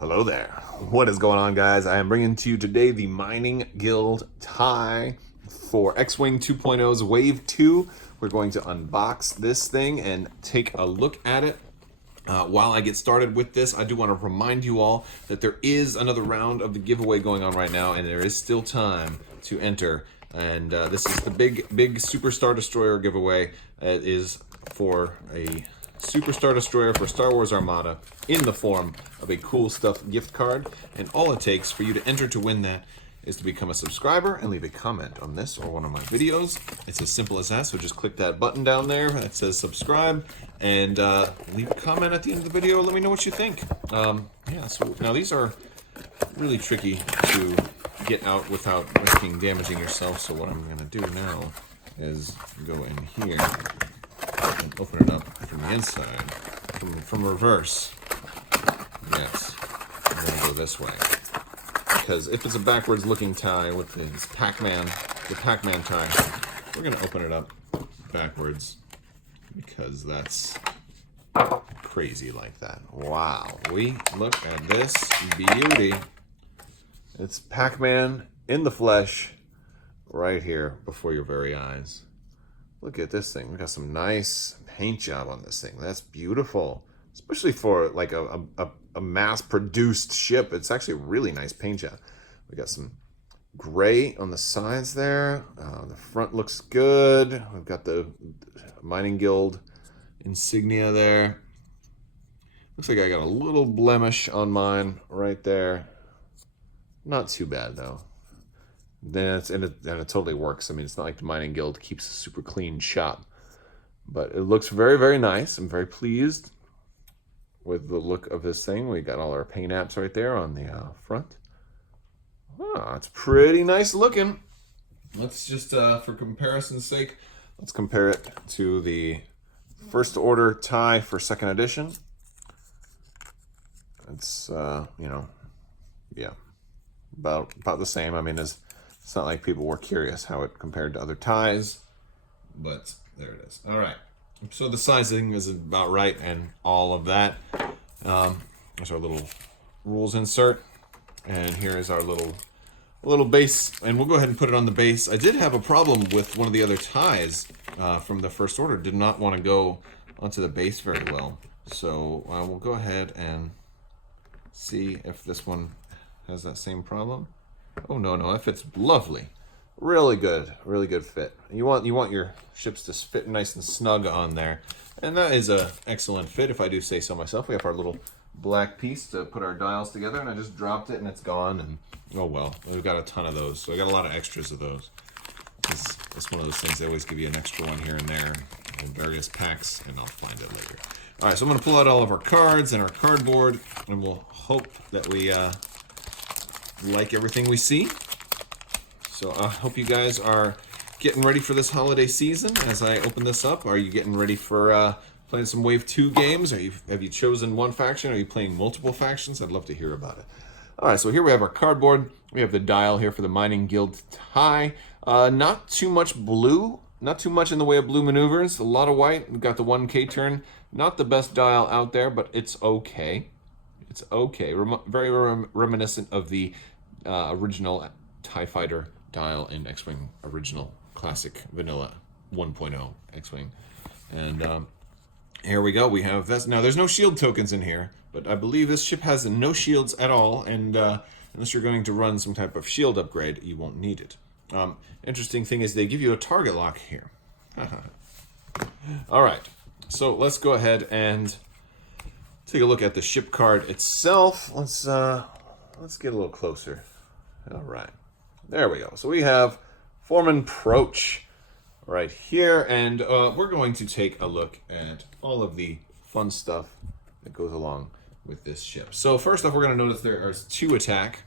Hello there. What is going on, guys? I am bringing to you today the Mining Guild tie for X-Wing 2.0's Wave 2. We're going to unbox this thing and take a look at it. While I get started with this, I do want to remind you all that there is another round of the giveaway going on right now, and there is still time to enter. And this is the big Super Star Destroyer giveaway. It is for a Super Star Destroyer for Star Wars Armada in the form of a cool stuff gift card. And all it takes for you to enter to win that is to become a subscriber and leave a comment on this or one of my videos. It's as simple as that, so just click that button down there that says subscribe and leave a comment at the end of the video. Let me know what you think. Yeah, so now these are really tricky to get out without risking damaging yourself, so what I'm going to do now is go in here and open it up from the inside, from reverse. Yes, I'm going to go this way. Because if it's a backwards looking tie with this the Pac-Man tie, we're going to open it up backwards because that's crazy like that. Wow, we look at this beauty. It's Pac-Man in the flesh right here before your very eyes. Look at this thing. We got some nice paint job on this thing. That's beautiful, especially for like a mass-produced ship. It's actually a really nice paint job. We got some gray on the sides there. The front looks good. We've got the Mining Guild insignia there. Looks like I got a little blemish on mine right there. Not too bad though. Then it totally works. I mean, it's not like the Mining Guild keeps a super clean shop, but it looks very, very nice. I'm very pleased with the look of this thing. We got all our paint apps right there on the front. Oh, it's pretty nice looking. Let's just, for comparison's sake, let's compare it to the First Order tie for 2nd edition. It's, you know, yeah, about the same. I mean, it's not like people were curious how it compared to other ties, but there it is. All right. So the sizing is about right and all of that. There's our little rules insert. And here is our little base. And we'll go ahead and put it on the base. I did have a problem with one of the other ties from the First Order. Did not want to go onto the base very well. So we'll go ahead and see if this one has that same problem. Oh, no, it fits lovely. Really good fit. You want your ships to fit nice and snug on there. And that is a excellent fit, if I do say so myself. We have our little black piece to put our dials together, and I just dropped it and it's gone. And oh well, we've got a ton of those. So I got a lot of extras of those. It's one of those things, they always give you an extra one here and there in various packs, and I'll find it later. All right, so I'm going to pull out all of our cards and our cardboard, and we'll hope that we like everything we see. So I hope you guys are getting ready for this holiday season as I open this up. Are you getting ready for playing some Wave 2 games? Have you chosen one faction? Are you playing multiple factions? I'd love to hear about it. All right, so here we have our cardboard. We have the dial here for the Mining Guild tie. Not too much blue. Not too much in the way of blue maneuvers. A lot of white. We've got the 1K turn. Not the best dial out there, but it's okay. It's okay. Very reminiscent of the original TIE Fighter dial in X-Wing original classic vanilla 1.0 X-Wing. And here we go. We have this. Now there's no shield tokens in here, but I believe this ship has no shields at all, and unless you're going to run some type of shield upgrade, you won't need it. Interesting thing is they give you a target lock here. All right, so let's go ahead and take a look at the ship card itself. Let's get a little closer. All right. There we go. So we have Foreman Proach right here, and we're going to take a look at all of the fun stuff that goes along with this ship. So first off, we're going to notice there are 2 attack,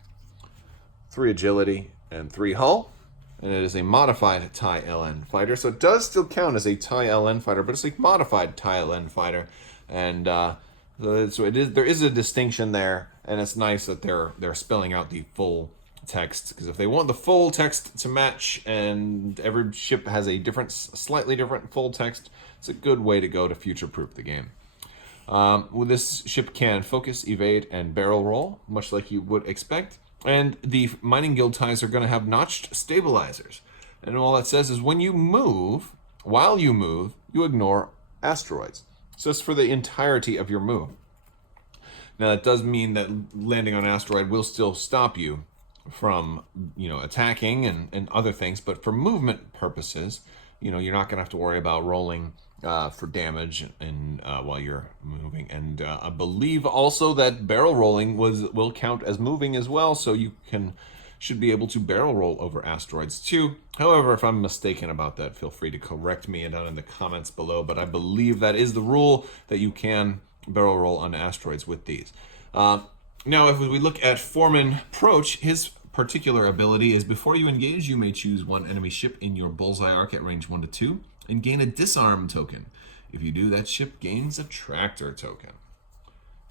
3 agility, and 3 hull, and it is a modified TIE LN fighter. So it does still count as a TIE LN fighter, but it's a modified TIE LN fighter, and so there is a distinction there, and it's nice that they're spelling out the full text, because if they want the full text to match, and every ship has a slightly different full text, it's a good way to go to future-proof the game. Well, this ship can focus, evade, and barrel roll, much like you would expect. And the mining guild ties are going to have notched stabilizers. And all that says is when you move, while you move, you ignore asteroids. So it's for the entirety of your move. Now, that does mean that landing on an asteroid will still stop you from, attacking and other things. But for movement purposes, you're not going to have to worry about rolling for damage and while you're moving. And I believe also that barrel rolling will count as moving as well, so you should be able to barrel roll over asteroids too. However, if I'm mistaken about that, feel free to correct me down in the comments below, but I believe that is the rule, that you can barrel roll on asteroids with these. Now, if we look at Foreman Proach, his particular ability is before you engage, you may choose one enemy ship in your bullseye arc at range 1 to 2 and gain a disarm token. If you do, that ship gains a tractor token.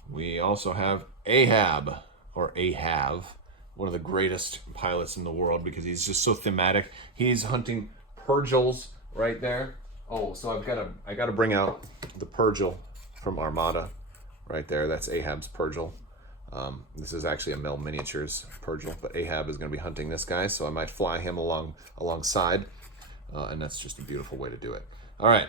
We also have Ahab, one of the greatest pilots in the world because he's just so thematic. He's hunting Purgils right there. Oh, so I gotta bring out the Purgil from Armada right there. That's Ahab's Purgil. This is actually a Mel Miniatures Purgil, but Ahab is going to be hunting this guy, so I might fly him alongside, and that's just a beautiful way to do it. All right.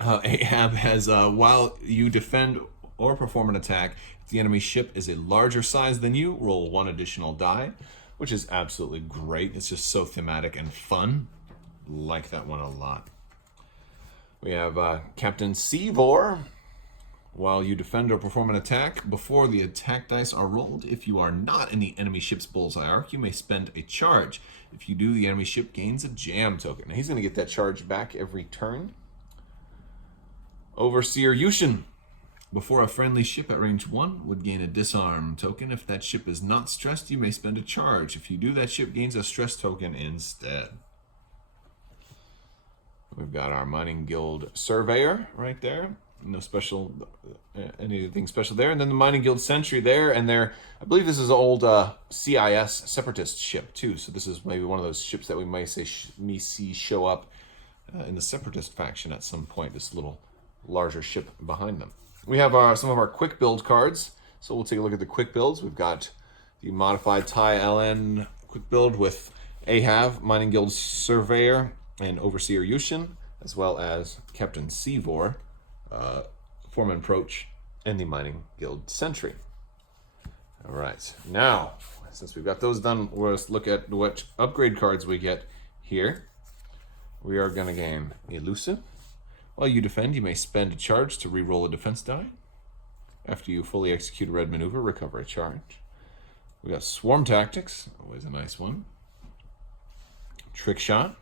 Ahab has, while you defend or perform an attack, if the enemy ship is a larger size than you, roll 1 additional die, which is absolutely great. It's just so thematic and fun. Like that one a lot. We have Captain Seavor. While you defend or perform an attack, before the attack dice are rolled, if you are not in the enemy ship's bullseye arc, you may spend a charge. If you do, the enemy ship gains a jam token. Now, he's going to get that charge back every turn. Overseer Yushin. Before a friendly ship at range 1 would gain a disarm token. If that ship is not stressed, you may spend a charge. If you do, that ship gains a stress token instead. We've got our Mining Guild Surveyor right there. No special, anything special there. And then the Mining Guild Sentry there. And there, I believe this is an old CIS Separatist ship too. So this is maybe one of those ships that we might see show up in the Separatist faction at some point. This little larger ship behind them. We have some of our quick build cards. So we'll take a look at the quick builds. We've got the modified TIE LN quick build with Ahab, Mining Guild Surveyor, and Overseer Yushin, as well as Captain Seavor, Foreman Proach, and the Mining Guild Sentry. All right, now, since we've got those done, let's look at what upgrade cards we get here. We are going to gain Elusive. While you defend, you may spend a charge to re-roll a defense die. After you fully execute a red maneuver, recover a charge. We got Swarm Tactics, always a nice one. Trick Shot.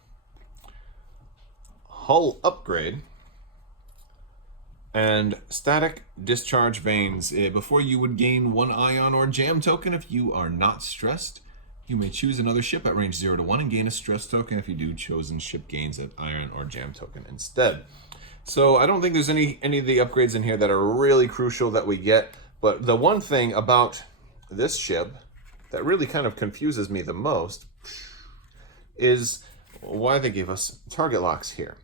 Hull Upgrade. And Static Discharge Vanes. Before you would gain 1 ion or jam token if you are not stressed. You may choose another ship at range 0 to 1 and gain a stress token. If you do, chosen ship gains an iron or jam token instead. So I don't think there's any of the upgrades in here that are really crucial that we get. But the one thing about this ship that really kind of confuses me the most is why they gave us target locks here.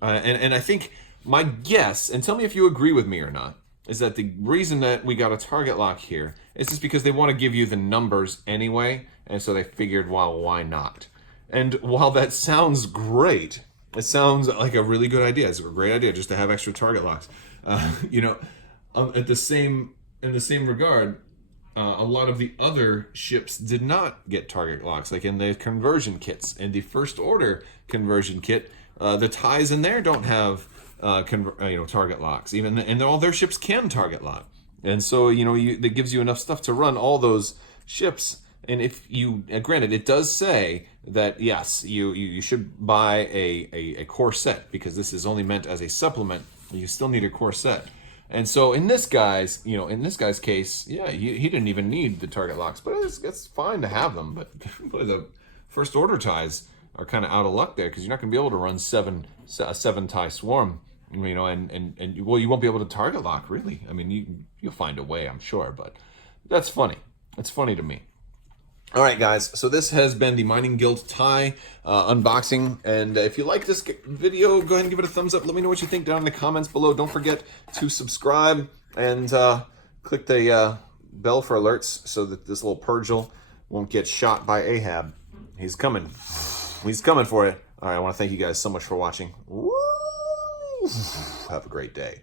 And I think my guess, and tell me if you agree with me or not, is that the reason that we got a target lock here is just because they want to give you the numbers anyway, and so they figured, well, why not? And while that sounds great, it sounds like a really good idea. It's a great idea just to have extra target locks. In the same regard, a lot of the other ships did not get target locks, like in the conversion kits. In the First Order conversion kit, the ties in there don't have target locks. And all their ships can target lock. And so that gives you enough stuff to run all those ships. And if you, granted, it does say that yes, you should buy a core set because this is only meant as a supplement. You still need a core set. And so in this guy's case, yeah, he didn't even need the target locks, but it's fine to have them. But the First Order ties are kind of out of luck there because you're not going to be able to run a 7-tie swarm, and you won't be able to target lock really. I mean, you'll find a way, I'm sure, but that's funny. It's funny to me. All right, guys, so this has been the Mining Guild tie unboxing, and if you like this video, go ahead and give it a thumbs up. Let me know what you think down in the comments below. Don't forget to subscribe and click the bell for alerts so that this little Purgil won't get shot by Ahab. He's coming. He's coming for you. All right, I want to thank you guys so much for watching. Woo! Have a great day.